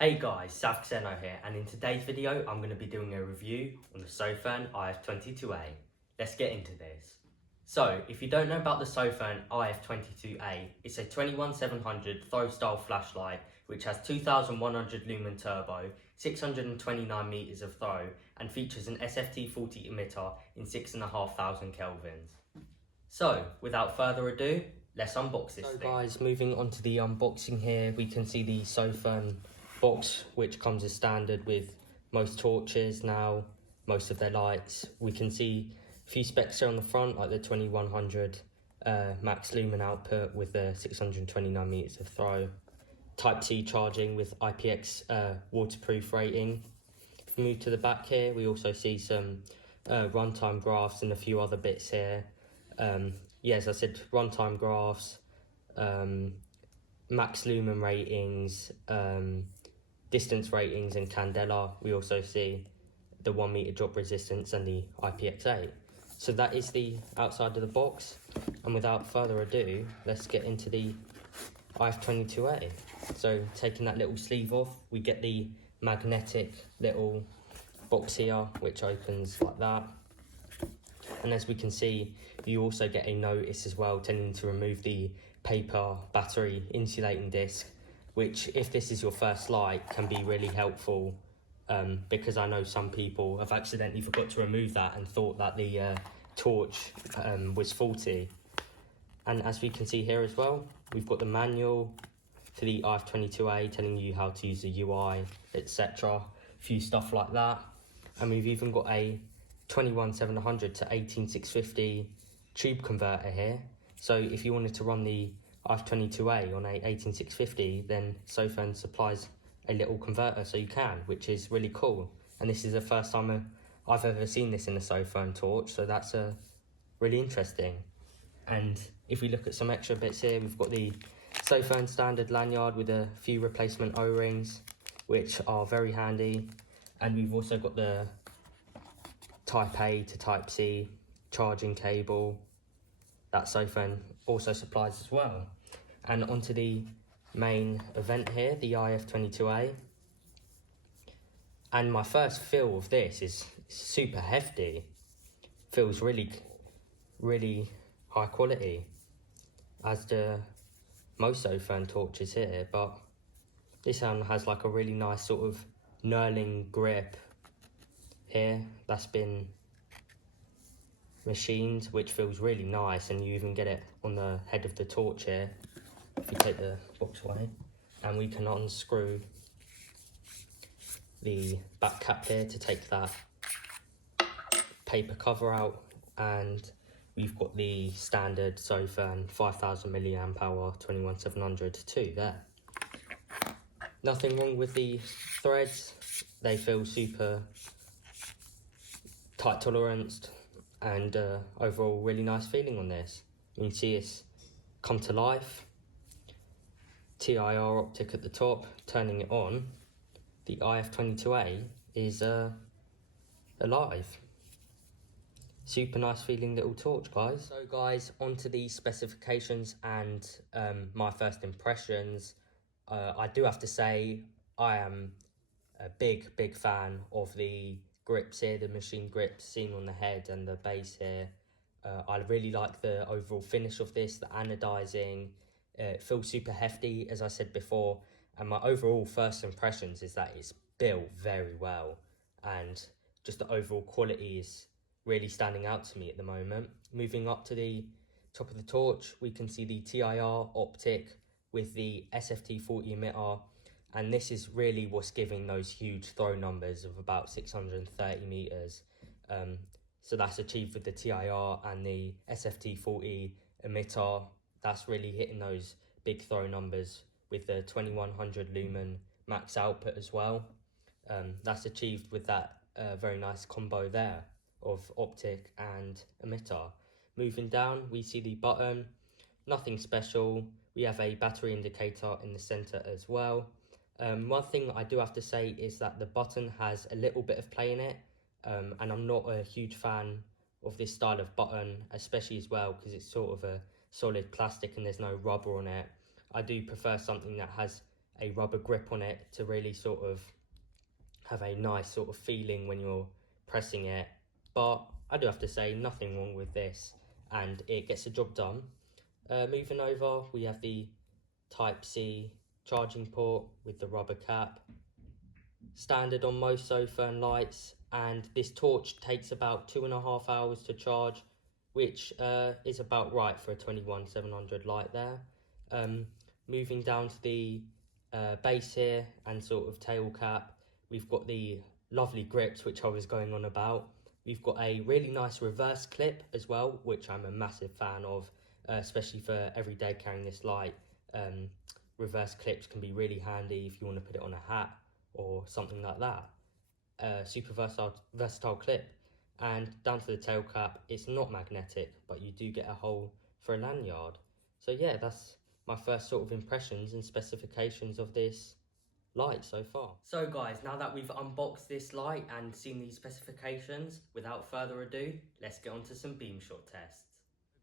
Hey guys, Sofirn here, and in today's video I'm going to be doing a review on the Sofirn IF22A. Let's get into this. So, if you don't know about the Sofirn IF22A, it's a 21700 throw style flashlight which has 2100 lumen turbo, 629 meters of throw, and features an SFT40 emitter in 6500 kelvins. So, without further ado, let's unbox this thing. Guys, moving on to the unboxing here, we can see the Sofirn box, which comes as standard with most torches now, most of their lights. We can see a few specs here on the front, like the 2100 max lumen output with the 629 meters of throw, Type-C charging with IPX waterproof rating. If we move to the back here, we also see some runtime graphs and a few other bits here. As I said, runtime graphs, max lumen ratings, distance ratings and candela. We also see the 1 meter drop resistance and the IPX8. So that is the outside of the box, and without further ado, let's get into the IF22A. So taking that little sleeve off, we get the magnetic little box here, which opens like that. And as we can see, you also get a notice as well telling you to remove the paper battery insulating disc, which, if this is your first light, can be really helpful, because I know some people have accidentally forgot to remove that and thought that the torch was faulty. And as we can see here as well, we've got the manual for the IF22A telling you how to use the UI, etc. A few stuff like that. And we've even got a 21700 to 18650 tube converter here. So if you wanted to run the IF22A on a 18650, then Sofirn supplies a little converter so you can, which is really cool. And this is the first time I've ever seen this in a Sofirn torch, so that's really interesting. And if we look at some extra bits here, we've got the Sofirn standard lanyard with a few replacement O-rings, which are very handy. And we've also got the Type A to Type C charging cable that Sofirn also supplies as well. And onto the main event here, the IF22A. And my first feel of this is super hefty. Feels really high quality, as do most Sofirn torches here, but this one has like a really nice sort of knurling grip here that's been machined, which feels really nice, and you even get it on the head of the torch here. If you take the box away, and we can unscrew the back cap here to take that paper cover out, and we've got the standard Sofirn 5000 milliamp hour 21700 too there. Nothing wrong with the threads, they feel super tight toleranced, and overall really nice feeling on this. You can see it's come to life. TIR optic at the top, turning it on, the IF22A is alive. Super nice feeling little torch, guys. So guys, onto the specifications and my first impressions. I do have to say I am a big fan of the grips here, the machine grips seen on the head and the base here. I really like the overall finish of this, the anodizing. It feels super hefty, as I said before, and my overall first impressions is that it's built very well, and just the overall quality is really standing out to me at the moment. Moving up to the top of the torch, we can see the TIR optic with the SFT40 emitter, and this is really what's giving those huge throw numbers of about 630 meters. So that's achieved with the TIR and the SFT40 emitter. That's really hitting those big throw numbers with the 2100 lumen max output as well. That's achieved with that very nice combo there of optic and emitter. Moving down, we see the button, nothing special. We have a battery indicator in the center as well. One thing I do have to say is that the button has a little bit of play in it, and I'm not a huge fan of this style of button, especially as well because it's sort of a solid plastic and there's no rubber on it. I do prefer something that has a rubber grip on it to really sort of have a nice sort of feeling when you're pressing it. But I do have to say, nothing wrong with this, and it gets the job done. Moving over, we have the Type-C charging port with the rubber cap. Standard on most Sofirn lights, and this torch takes about 2.5 hours to charge, which is about right for a 21700 light there. Moving down to the base here and sort of tail cap, we've got the lovely grips which I was going on about. We've got a really nice reverse clip as well, which I'm a massive fan of, especially for everyday carrying this light. Reverse clips can be really handy if you want to put it on a hat or something like that. Super versatile clip. And down to the tail cap, it's not magnetic, but you do get a hole for a lanyard. So yeah, that's my first sort of impressions and specifications of this light so far. So guys, now that we've unboxed this light and seen these specifications, without further ado, let's get on to some beam shot tests.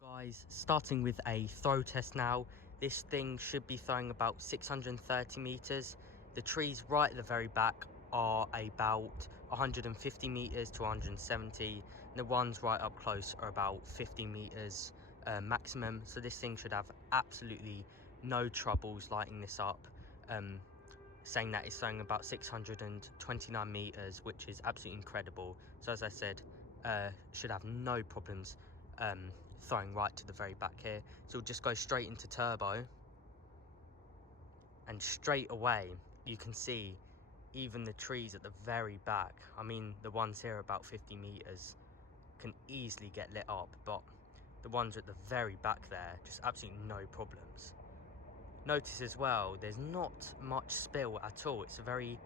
Guys, starting with a throw test now. This thing should be throwing about 630 meters. The trees right at the very back are about 150 meters to 170. The ones right up close are about 50 meters maximum. So this thing should have absolutely no troubles lighting this up. Saying that it's throwing about 629 meters, which is absolutely incredible. So as I said, should have no problems throwing right to the very back here. So we'll just go straight into turbo, and straight away you can see even the trees at the very back, I mean the ones here are about 50 meters, can easily get lit up, but the ones at the very back there, just absolutely no problems. Notice as well, there's not much spill at all. It's a very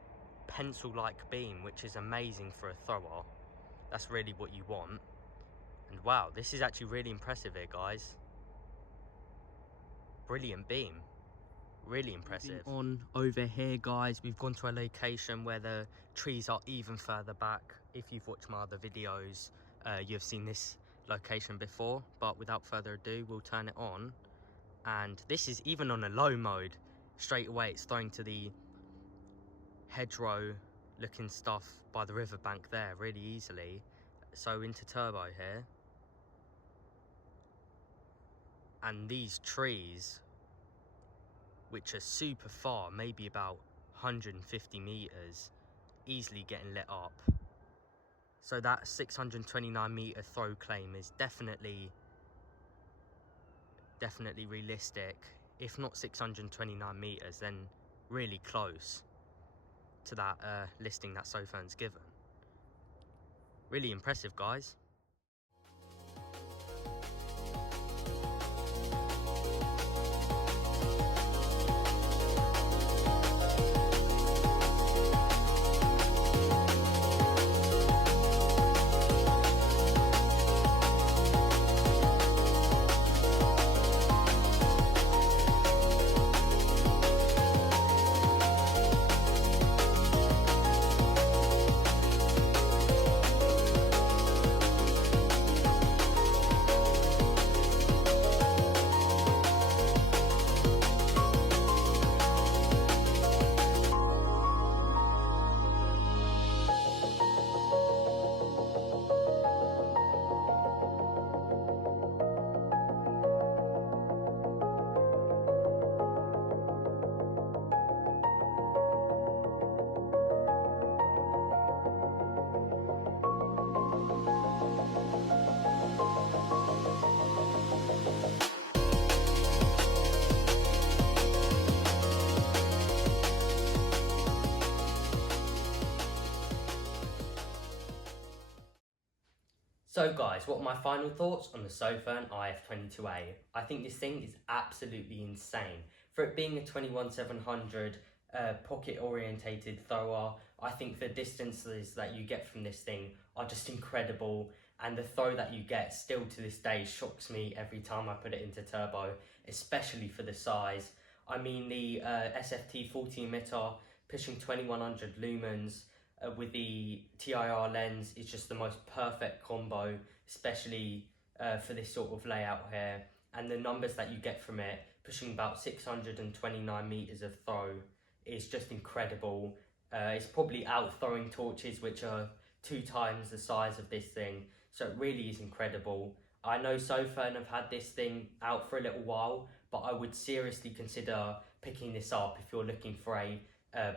pencil-like beam, which is amazing for a thrower. That's really what you want. And wow, this is actually really impressive here, guys. Brilliant beam. Really impressive. On over here, guys, we've gone to a location where the trees are even further back. If you've watched my other videos, you've seen this location before, but without further ado, we'll turn it on. And this is even on a low mode. Straight away, it's throwing to the hedgerow looking stuff by the riverbank there really easily. So into turbo here. And these trees, which are super far, maybe about 150 meters, easily getting lit up. So that 629 meter throw claim is definitely realistic. If not 629 meters, then really close to that listing that Sofirn's given. Really impressive, guys. So guys, what are my final thoughts on the Sofirn IF22A? I think this thing is absolutely insane. For it being a 21700 pocket orientated thrower, I think the distances that you get from this thing are just incredible, and the throw that you get still to this day shocks me every time I put it into turbo, especially for the size. I mean, the SFT 40 emitter pushing 2100 lumens with the TIR lens is just the most perfect combo, especially for this sort of layout here. And the numbers that you get from it, pushing about 629 meters of throw, is just incredible. It's probably out throwing torches which are 2 times the size of this thing, so it really is incredible. I know Sofirn have had this thing out for a little while, but I would seriously consider picking this up if you're looking for a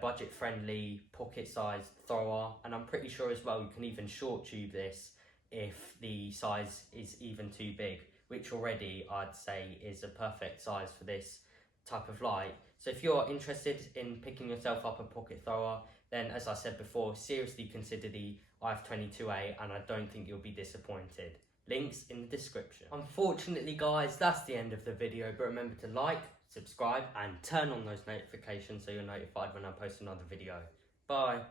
budget-friendly, pocket-sized thrower. And I'm pretty sure as well you can even short tube this if the size is even too big, which already I'd say is a perfect size for this type of light. So if you're interested in picking yourself up a pocket thrower, then as I said before, seriously consider the IF22A, and I don't think you'll be disappointed. Links in the description. Unfortunately guys, that's the end of the video, but remember to like, subscribe and turn on those notifications so you're notified when I post another video. Bye.